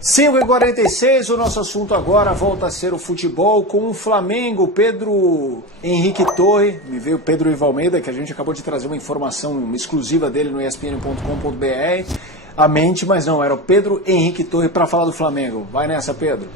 5h46, o nosso assunto agora volta a ser o futebol com o Flamengo. Pedro Henrique Torre, me veio Pedro Ivo Almeida, que a gente acabou de trazer uma informação exclusiva dele no espn.com.br, a mente, mas não, era o Pedro Henrique Torre para falar do Flamengo. Vai nessa, Pedro.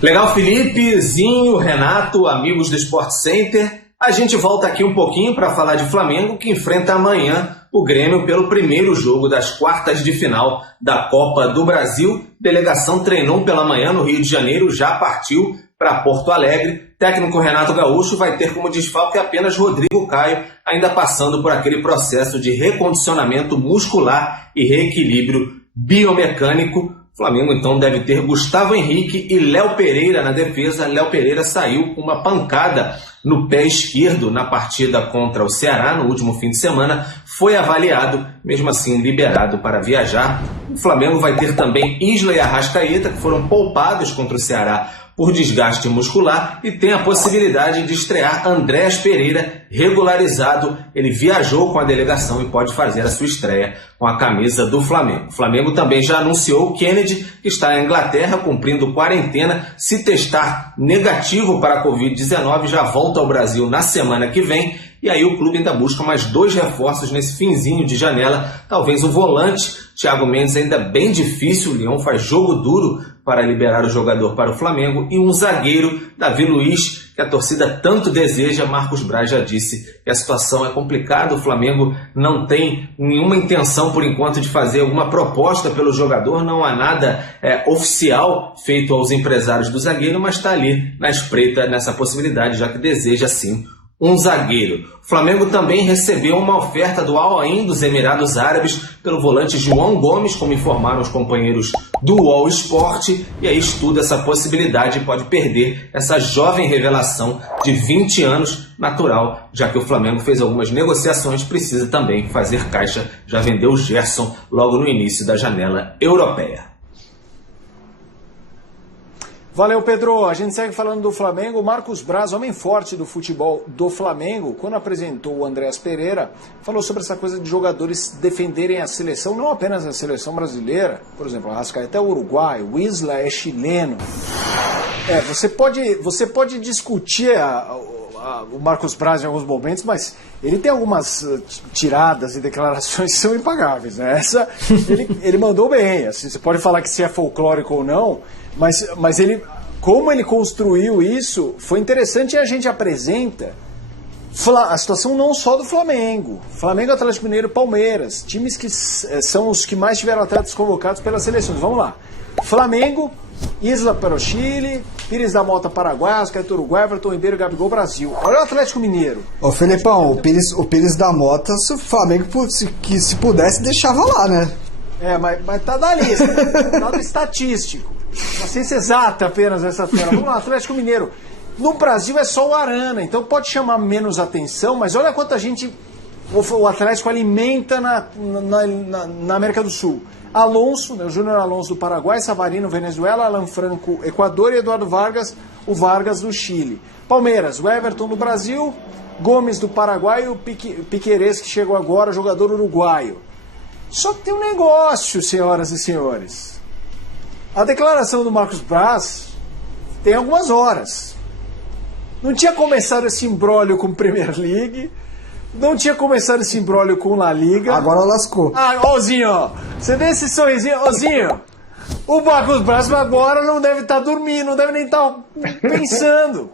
Legal, Felipe, Zinho, Renato, amigos do Sport Center. A gente volta aqui um pouquinho para falar de Flamengo, que enfrenta amanhã o Grêmio pelo primeiro jogo das quartas de final da Copa do Brasil. Delegação treinou pela manhã no Rio de Janeiro, já partiu para Porto Alegre. Técnico Renato Gaúcho vai ter como desfalque apenas Rodrigo Caio, ainda passando por aquele processo de recondicionamento muscular e reequilíbrio biomecânico. O Flamengo, então, deve ter Gustavo Henrique e Léo Pereira na defesa. Léo Pereira saiu com uma pancada no pé esquerdo na partida contra o Ceará no último fim de semana. Foi avaliado, mesmo assim liberado para viajar. O Flamengo vai ter também Isla e Arrascaeta, que foram poupados contra o Ceará por desgaste muscular, e tem a possibilidade de estrear Andréas Pereira, regularizado. Ele viajou com a delegação e pode fazer a sua estreia com a camisa do Flamengo. O Flamengo também já anunciou o Kennedy, que está na Inglaterra cumprindo quarentena. Se testar negativo para a Covid-19, já volta ao Brasil na semana que vem. E aí o clube ainda busca mais 2 reforços nesse finzinho de janela. Talvez o volante, Thiago Mendes, ainda bem difícil. O Leão faz jogo duro para liberar o jogador para o Flamengo. E um zagueiro, Davi Luiz, que a torcida tanto deseja. Marcos Braz já disse que a situação é complicada. O Flamengo não tem nenhuma intenção, por enquanto, de fazer alguma proposta pelo jogador. Não há nada oficial feito aos empresários do zagueiro, mas está ali na espreita nessa possibilidade, já que deseja, sim, um zagueiro. O Flamengo também recebeu uma oferta do Al Ain dos Emirados Árabes pelo volante João Gomes, como informaram os companheiros do UOL Sport, e aí estuda essa possibilidade e pode perder essa jovem revelação de 20 anos, natural, já que o Flamengo fez algumas negociações, precisa também fazer caixa, já vendeu o Gerson logo no início da janela europeia. Valeu, Pedro. A gente segue falando do Flamengo. Marcos Braz, homem forte do futebol do Flamengo, quando apresentou o Andréas Pereira, falou sobre essa coisa de jogadores defenderem a seleção, não apenas a seleção brasileira. Por exemplo, o Arrascaeta é uruguaio, o Isla é chileno. Você pode discutir o Marcos Braz em alguns momentos, mas ele tem algumas tiradas e declarações que são impagáveis, né? Ele mandou bem. Assim, você pode falar que se é folclórico ou não, mas ele, como ele construiu isso, foi interessante, e a gente apresenta a situação não só do Flamengo. Flamengo, Atlético Mineiro, Palmeiras, times que são os que mais tiveram atletas convocados pelas seleções. Vamos lá. Flamengo, Isla para o Chile, Pires da Mota Paraguai, Arrascaeta Uruguai, Everton Ribeiro, Gabigol Brasil. Olha o Atlético Mineiro. Ô Felipão, o Pires da Mota, se o Flamengo se pudesse, deixava lá, né? Mas tá da lista, dado estatístico. Uma ciência exata apenas essa feira. Vamos lá, Atlético Mineiro. No Brasil é só o Arana, então pode chamar menos atenção, mas olha quanta gente o Atlético alimenta na América do Sul. Alonso, né, o Júnior Alonso do Paraguai, Savarino, Venezuela, Alan Franco, Equador, e Eduardo Vargas, o Vargas do Chile. Palmeiras, o Everton do Brasil, Gomes do Paraguai e o Piquerez, que chegou agora, jogador uruguaio. Só que tem um negócio, senhoras e senhores. A declaração do Marcos Braz tem algumas horas. Não tinha começado esse imbróglio com Premier League, não tinha começado esse imbróglio com La Liga. Agora lascou. Ó, Zinho, ó. Você vê esse sorrisinho, ó, Zinho. O Marcos Braz agora não deve estar dormindo, não deve nem estar pensando.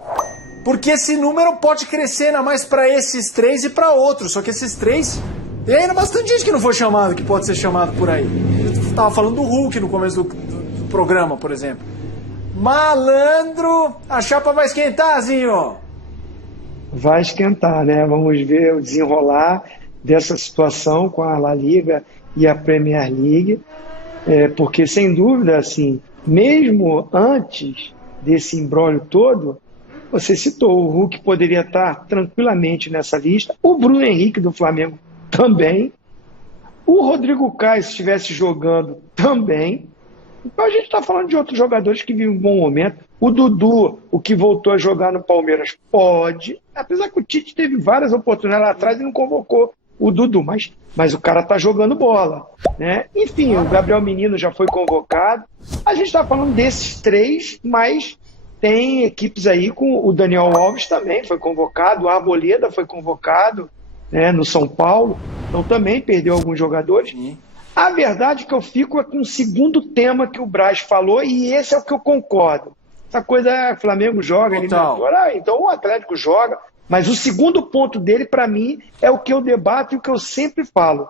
Porque esse número pode crescer ainda mais para esses 3 e para outros. Só que esses 3, tem ainda bastante gente que não foi chamado, que pode ser chamado por aí. Eu estava falando do Hulk no começo do programa, por exemplo. Malandro, a chapa vai esquentar, Zinho? Vai esquentar, né? Vamos ver o desenrolar dessa situação com a La Liga e a Premier League, porque sem dúvida, assim, mesmo antes desse imbróglio todo, você citou, o Hulk poderia estar tranquilamente nessa lista, o Bruno Henrique do Flamengo também, o Rodrigo Caio, se estivesse jogando, também. Então a gente está falando de outros jogadores que vivem um bom momento. O Dudu, o que voltou a jogar no Palmeiras, pode. Apesar que o Tite teve várias oportunidades lá atrás e não convocou o Dudu, mas o cara tá jogando bola, né? Enfim, o Gabriel Menino já foi convocado. A gente está falando desses três, mas tem equipes aí com o Daniel Alves também foi convocado, o Arboleda foi convocado, né, no São Paulo, então também perdeu alguns jogadores. Sim. A verdade é que eu fico é com o segundo tema que o Braz falou, e esse é o que eu concordo. Essa coisa é Flamengo joga, eliminatória, então o Atlético joga, mas o segundo ponto dele, para mim, é o que eu debato e o que eu sempre falo.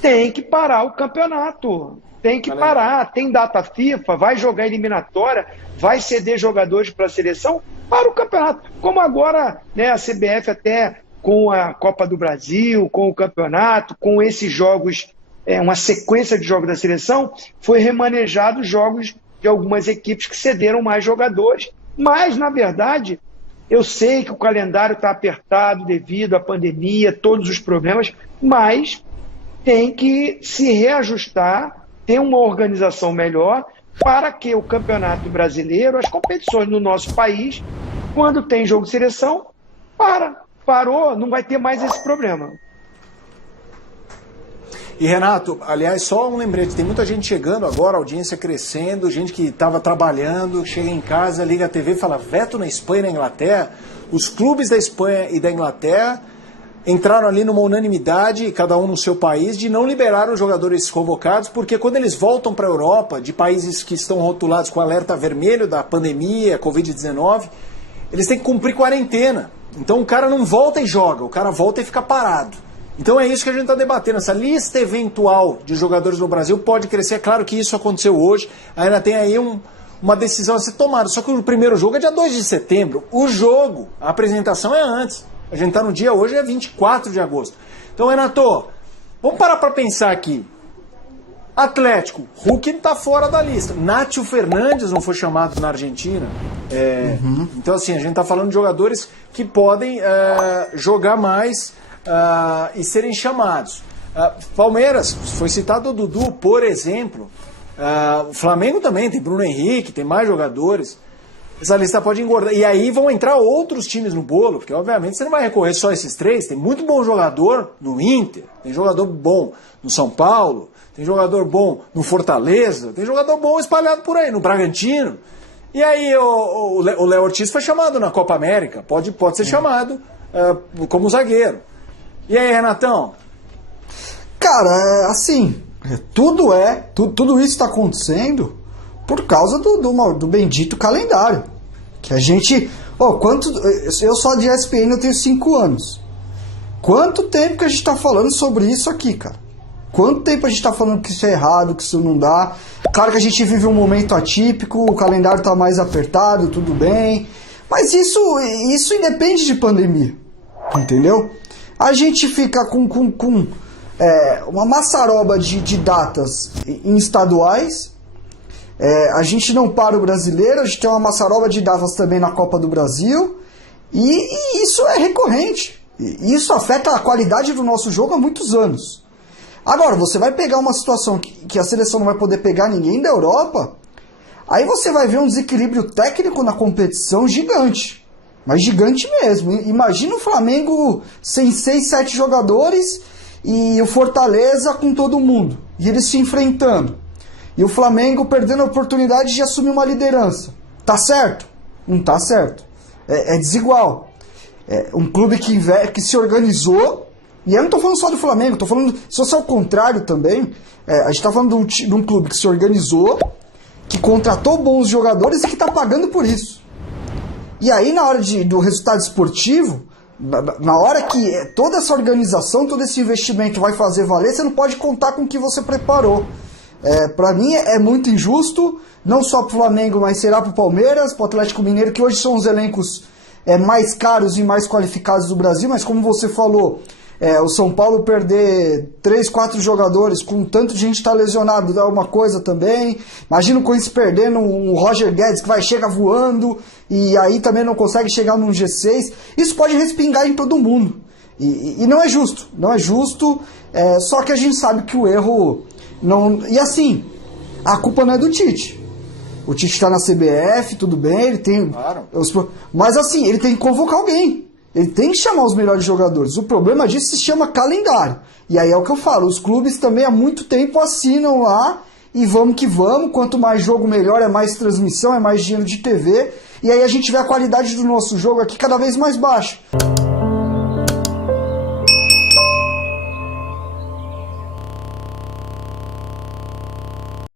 Tem que parar o campeonato. Tem que parar. Tem data FIFA, vai jogar eliminatória, vai ceder jogadores para a seleção, para o campeonato. Como agora, né, a CBF até com a Copa do Brasil, com o campeonato, com esses jogos, uma sequência de jogos da seleção, foi remanejado os jogos de algumas equipes que cederam mais jogadores. Mas, na verdade, eu sei que o calendário está apertado devido à pandemia, todos os problemas, mas tem que se reajustar, ter uma organização melhor para que o Campeonato Brasileiro, as competições no nosso país, quando tem jogo de seleção, parou, não vai ter mais esse problema. E Renato, aliás, só um lembrete, tem muita gente chegando agora, audiência crescendo, gente que estava trabalhando, chega em casa, liga a TV e fala veto na Espanha e na Inglaterra. Os clubes da Espanha e da Inglaterra entraram ali numa unanimidade, cada um no seu país, de não liberar os jogadores convocados, porque quando eles voltam para a Europa, de países que estão rotulados com alerta vermelho da pandemia, Covid-19, eles têm que cumprir quarentena. Então o cara não volta e joga, o cara volta e fica parado. Então é isso que a gente está debatendo, essa lista eventual de jogadores no Brasil pode crescer, é claro que isso aconteceu hoje, ainda tem aí uma decisão a ser tomada, só que o primeiro jogo é dia 2 de setembro, o jogo, a apresentação é antes, a gente está no dia hoje, é 24 de agosto. Então, Renato, vamos parar para pensar aqui, Atlético, Hulk está fora da lista, Nátio Fernandes não foi chamado na Argentina, então assim, a gente está falando de jogadores que podem jogar mais, e serem chamados. Palmeiras, foi citado o Dudu, por exemplo. O Flamengo também, tem Bruno Henrique, tem mais jogadores. Essa lista pode engordar. E aí vão entrar outros times no bolo, porque obviamente você não vai recorrer só a esses três. Tem muito bom jogador no Inter, tem jogador bom no São Paulo, tem jogador bom no Fortaleza, tem jogador bom espalhado por aí, no Bragantino. E aí o Léo Ortiz foi chamado na Copa América, pode ser chamado como zagueiro. E aí, Renatão? Cara, assim, tudo isso está acontecendo por causa do bendito calendário. Que a gente... eu só de ESPN eu tenho 5 anos. Quanto tempo que a gente está falando sobre isso aqui, cara? Quanto tempo a gente está falando que isso é errado, que isso não dá? Claro que a gente vive um momento atípico, o calendário está mais apertado, tudo bem. Mas isso independe de pandemia, entendeu? A gente fica com uma maçaroba de datas em estaduais, a gente não para o brasileiro, a gente tem uma maçaroba de datas também na Copa do Brasil, e isso é recorrente. E isso afeta a qualidade do nosso jogo há muitos anos. Agora, você vai pegar uma situação que a seleção não vai poder pegar ninguém da Europa, aí você vai ver um desequilíbrio técnico na competição gigante. Mas gigante mesmo. Imagina o Flamengo sem 6, 7 jogadores e o Fortaleza com todo mundo. E eles se enfrentando. E o Flamengo perdendo a oportunidade de assumir uma liderança. Tá certo? Não tá certo. É desigual. É um clube que se organizou. E eu não tô falando só do Flamengo, tô falando, se fosse ao contrário também, a gente tá falando de um clube que se organizou, que contratou bons jogadores e que tá pagando por isso. E aí, na hora do resultado esportivo, na hora que toda essa organização, todo esse investimento vai fazer valer, você não pode contar com o que você preparou. Para mim é muito injusto, não só para o Flamengo, mas será para o Palmeiras, para o Atlético Mineiro, que hoje são os elencos mais caros e mais qualificados do Brasil, mas como você falou, o São Paulo perder 3, 4 jogadores com tanto de gente estar lesionado dá uma coisa também. Imagina o Corinthians perdendo um Roger Guedes que chega voando e aí também não consegue chegar num G6. Isso pode respingar em todo mundo. E não é justo. Não é justo. Só que a gente sabe que o erro não... E assim, a culpa não é do Tite. O Tite está na CBF, tudo bem, ele tem... Claro. Mas assim, ele tem que convocar alguém. Ele tem que chamar os melhores jogadores. O problema disso se chama calendário. E aí é o que eu falo, os clubes também há muito tempo assinam lá e vamos que vamos. Quanto mais jogo melhor, é mais transmissão, é mais dinheiro de TV. E aí a gente vê a qualidade do nosso jogo aqui cada vez mais baixa.